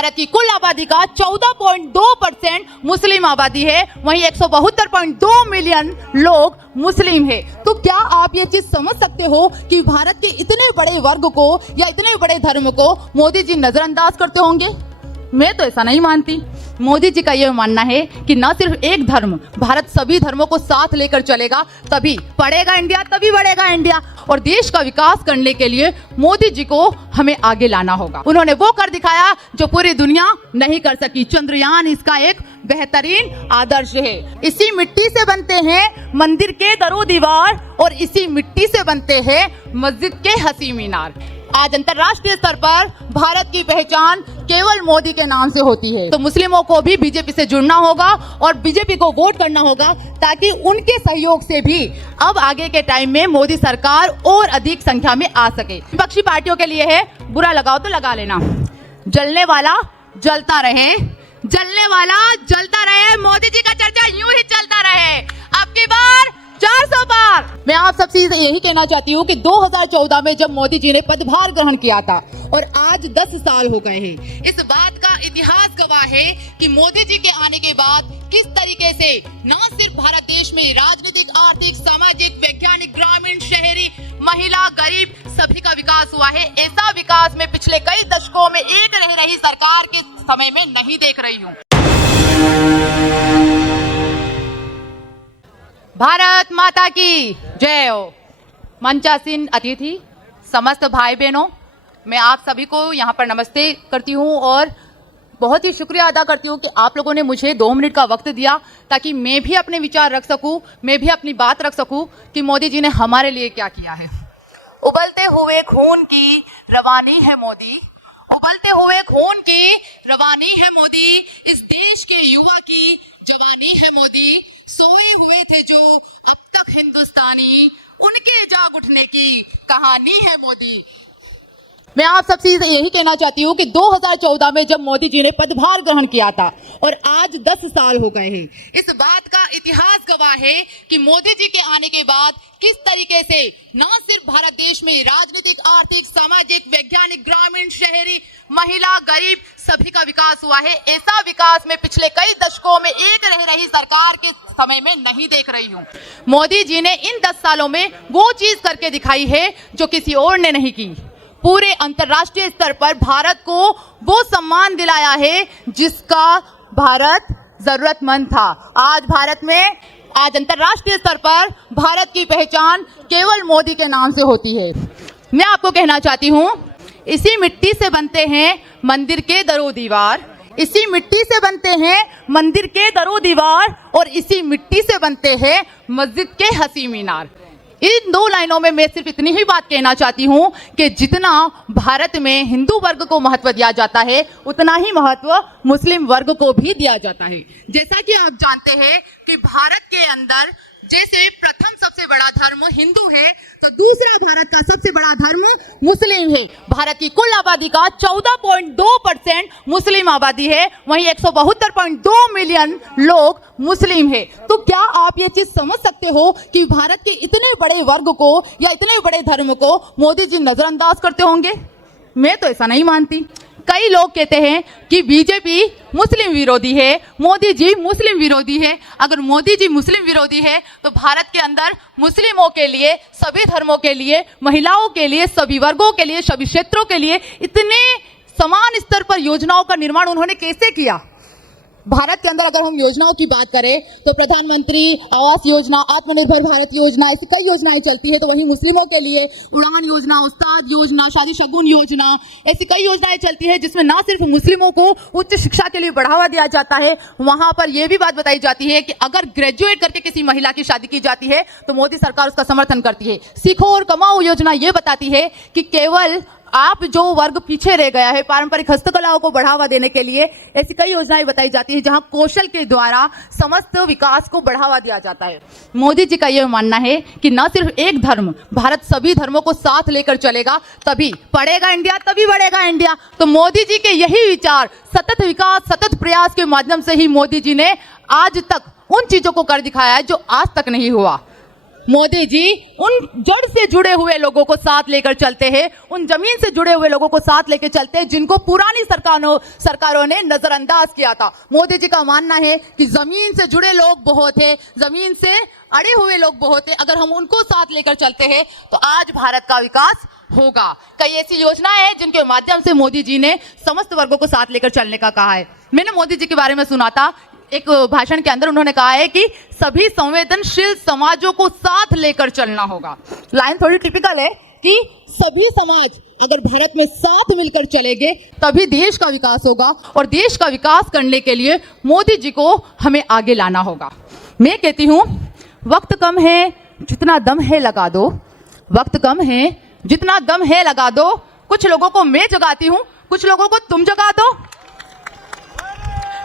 भारत की कुल आबादी का 14.2% मुस्लिम आबादी है, वहीं 172.2 मिलियन लोग मुस्लिम है। तो क्या आप ये चीज समझ सकते हो कि भारत के इतने बड़े वर्ग को या इतने बड़े धर्म को मोदी जी नजरअंदाज करते होंगे? मैं तो ऐसा नहीं मानती। मोदी जी का यह मानना है कि न सिर्फ एक धर्म, भारत सभी धर्मों को साथ लेकर चलेगा, तभी पढ़ेगा इंडिया, तभी बढ़ेगा इंडिया। और देश का विकास करने के लिए मोदी जी को हमें आगे लाना होगा। उन्होंने वो कर दिखाया जो पूरी दुनिया नहीं कर सकी। चंद्रयान इसका एक बेहतरीन आदर्श है। इसी मिट्टी से बनते हैं मंदिर के दरो दीवार और इसी मिट्टी से बनते हैं मस्जिद के हसी मीनार। आज अंतर्राष्ट्रीय स्तर पर भारत की पहचान केवल मोदी के नाम से होती है। तो मुस्लिमों को भी बीजेपी से जुड़ना होगा और बीजेपी को वोट करना होगा, ताकि उनके सहयोग से भी अब आगे के टाइम में मोदी सरकार और अधिक संख्या में आ सके। विपक्षी पार्टियों के लिए है, बुरा लगाओ तो लगा लेना, जलने वाला जलता रहे, जलने वाला जलता रहे, मोदी जी का चर्चा यूं ही चलता रहे। अब की बार 400 पार। मैं आप सबसे यही कहना चाहती हूँ कि 2014 में जब मोदी जी ने पदभार ग्रहण किया था और आज 10 साल हो गए हैं, इस बात का इतिहास गवाह है कि मोदी जी के आने के बाद किस तरीके से न सिर्फ भारत देश में राजनीतिक, आर्थिक, सामाजिक, वैज्ञानिक, ग्रामीण, शहरी, महिला, गरीब सभी का विकास हुआ है। ऐसा विकास में पिछले कई दशकों में एक रह रही सरकार के समय में नहीं देख रही हूँ। भारत माता की जय हो। मंचासीन अतिथि, समस्त भाई बहनों, मैं आप सभी को यहाँ पर नमस्ते करती हूँ और बहुत ही शुक्रिया अदा करती हूँ कि आप लोगों ने मुझे 2 मिनट का वक्त दिया, ताकि मैं भी अपने विचार रख सकूँ, मैं भी अपनी बात रख सकूँ कि मोदी जी ने हमारे लिए क्या किया है। उबलते हुए खून की रवानी है मोदी, उबलते हुए खून की रवानी है मोदी, इस देश के युवा की जवानी है मोदी। सोए हुए थे जो अब तक हिंदुस्तानी, उनके जाग उठने की कहानी है मोदी। मैं आप सबसे यही कहना चाहती हूँ कि 2014 में जब मोदी जी ने पदभार ग्रहण किया था और आज 10 साल हो गए हैं, इस बात का इतिहास गवाह है कि मोदी जी के आने के बाद किस तरीके से न सिर्फ भारत देश में राजनीतिक, आर्थिक, सामाजिक, वैज्ञानिक, ग्रामीण, शहरी, महिला, गरीब सभी का विकास हुआ है। ऐसा विकास में पिछले कई दशकों में एक रह रही सरकार के समय में नहीं देख रही हूँ। मोदी जी ने इन 10 सालों में वो चीज करके दिखाई है जो किसी और ने नहीं की। पूरे अंतर्राष्ट्रीय स्तर पर भारत को वो सम्मान दिलाया है जिसका भारत जरूरतमंद था। आज अंतर्राष्ट्रीय स्तर पर भारत की पहचान केवल मोदी के नाम से होती है। मैं आपको कहना चाहती हूँ, इसी मिट्टी से बनते हैं मंदिर के दरो दीवार, इसी मिट्टी से बनते हैं मंदिर के दरो दीवार और इसी मिट्टी से बनते हैं मस्जिद के हसी मीनार। इन 2 लाइनों में मैं सिर्फ इतनी ही बात कहना चाहती हूँ कि जितना भारत में हिंदू वर्ग को महत्व दिया जाता है, उतना ही महत्व मुस्लिम वर्ग को भी दिया जाता है। जैसा कि आप जानते हैं कि भारत के अंदर जैसे प्रथम सबसे बड़ा धर्म हिंदू है, तो दूसरा भारत का सबसे बड़ा धर्म मुस्लिम है। भारत की कुल आबादी का 14.2% मुस्लिम आबादी है, वहीं 172.2 मिलियन लोग मुस्लिम है। तो क्या आप ये चीज समझ सकते हो कि भारत के इतने बड़े वर्ग को या इतने बड़े धर्म को मोदी जी नजरअंदाज करते होंगे? मैं तो ऐसा नहीं मानती। कई लोग कहते हैं कि बीजेपी मुस्लिम विरोधी है, मोदी जी मुस्लिम विरोधी है। अगर मोदी जी मुस्लिम विरोधी है तो भारत के अंदर मुस्लिमों के लिए, सभी धर्मों के लिए, महिलाओं के लिए, सभी वर्गों के लिए, सभी क्षेत्रों के लिए इतने समान स्तर पर योजनाओं का निर्माण उन्होंने कैसे किया? भारत के अंदर अगर हम योजनाओं की बात करें तो प्रधानमंत्री आवास योजना, आत्मनिर्भर भारत योजना, ऐसी कई योजनाएं चलती है। तो वहीं मुस्लिमों के लिए उड़ान योजना, उस्ताद योजना, शादी शगुन योजना, ऐसी कई योजनाएं चलती है जिसमें ना सिर्फ मुस्लिमों को उच्च शिक्षा के लिए बढ़ावा दिया जाता है, वहां पर यह भी बात बताई जाती है कि अगर ग्रेजुएट करके किसी महिला की शादी की जाती है तो मोदी सरकार उसका समर्थन करती है। सीखो और कमाओ योजना ये बताती है कि केवल आप जो वर्ग पीछे रह गया है, पारंपरिक हस्तकलाओं को बढ़ावा देने के लिए ऐसी कई योजनाएं बताई जाती है जहां कौशल के द्वारा समस्त विकास को बढ़ावा दिया जाता है। मोदी जी का यह मानना है कि न सिर्फ एक धर्म, भारत सभी धर्मों को साथ लेकर चलेगा, तभी पढ़ेगा इंडिया, तभी बढ़ेगा इंडिया। तो मोदी जी के यही विचार, सतत विकास, सतत प्रयास के माध्यम से ही मोदी जी ने आज तक उन चीजों को कर दिखाया है जो आज तक नहीं हुआ। मोदी जी उन जड़ से जुड़े हुए लोगों को साथ लेकर चलते हैं, उन जमीन से जुड़े हुए लोगों को साथ लेकर चलते हैं जिनको पुरानी सरकारों ने नजरअंदाज किया था। मोदी जी का मानना है कि जमीन से जुड़े लोग बहुत है, जमीन से अड़े हुए लोग बहुत है, अगर हम उनको साथ लेकर चलते हैं तो आज भारत का विकास होगा। कई ऐसी योजनाएं हैं जिनके माध्यम से मोदी जी ने समस्त वर्गों को साथ लेकर चलने का कहा है। मैंने मोदी जी के बारे में सुना था, एक भाषण के अंदर उन्होंने कहा है कि सभी संवेदनशील समाजों को साथ लेकर चलना होगा। लाइन थोड़ी टिपिकल है कि सभी समाज अगर भारत में साथ मिलकर चलेंगे तभी देश का विकास होगा, और देश का विकास करने के लिए मोदी जी को हमें आगे लाना होगा। मैं कहती हूँ, वक्त कम है, जितना दम है लगा दो। वक्त कम है, जितना दम है लगा दो। कुछ लोगों को मैं जगाती हूँ, कुछ लोगों को तुम जगा दो।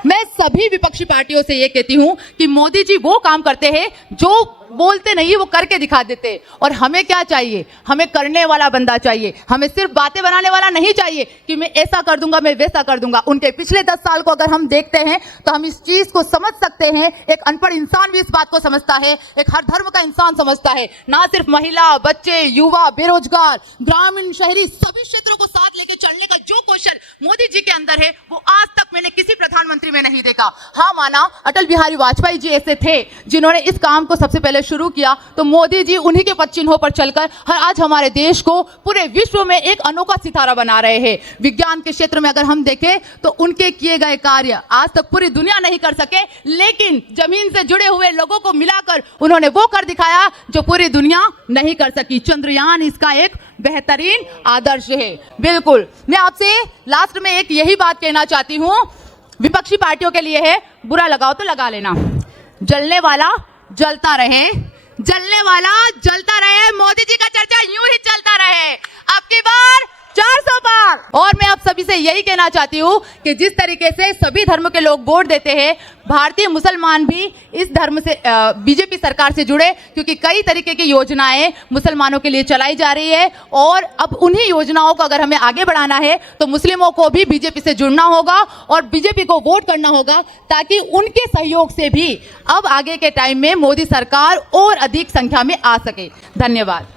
मैं सभी विपक्षी पार्टियों से ये कहती हूं कि मोदी जी वो काम करते हैं जो बोलते नहीं, वो करके दिखा देते। और हमें क्या चाहिए? हमें करने वाला बंदा चाहिए। हमें सिर्फ बातें बनाने वाला नहीं चाहिए कि मैं ऐसा कर दूंगा, मैं वैसा कर दूंगा। उनके पिछले 10 साल को अगर हम देखते हैं तो हम इस चीज को समझ सकते हैं। एक अनपढ़ इंसान भी इस बात को समझता है, एक हर धर्म का इंसान समझता है। ना सिर्फ महिला, बच्चे, युवा, बेरोजगार, ग्रामीण, शहरी, सभी क्षेत्रों को साथ लेके चलने का जो कौशल मोदी जी के अंदर है वो आज तक मैंने किसी प्रधानमंत्री में नहीं देखा। हाँ, माना अटल बिहारी वाजपेयी जी ऐसे थे जिन्होंने इस काम को सबसे पहले शुरू किया, तो मोदी जी उन्हीं के पद चिन्हों पर चलकर आज हमारे देश को पूरे विश्व में एक अनोखा सितारा बना रहे हैं। विज्ञान के क्षेत्र में अगर हम देखें तो उनके किए गए कार्य आज तक पूरी दुनिया नहीं कर सके, लेकिन जमीन से जुड़े हुए लोगों को मिलाकर उन्होंने वो कर दिखाया जो पूरी दुनिया नहीं कर सकी। चंद्रयान इसका एक बेहतरीन आदर्श है। बिल्कुल, मैं आपसे लास्ट में एक यही बात कहना चाहती हूं, विपक्षी पार्टियों के लिए है, बुरा लगाओ तो लगा लेना। जलने वाला जलता रहे, जलने वाला जलता रहे। मोदी जी का चर्चा यूं ही चलता रहे। अब की बार 400 पार। और मैं आप सभी से यही कहना चाहती हूँ कि जिस तरीके से सभी धर्म के लोग वोट देते हैं, भारतीय मुसलमान भी इस धर्म से बीजेपी सरकार से जुड़े, क्योंकि कई तरीके की योजनाएं मुसलमानों के लिए चलाई जा रही है। और अब उन्हीं योजनाओं को अगर हमें आगे बढ़ाना है तो मुस्लिमों को भी बीजेपी से जुड़ना होगा और बीजेपी को वोट करना होगा, ताकि उनके सहयोग से भी अब आगे के टाइम में मोदी सरकार और अधिक संख्या में आ सके। धन्यवाद।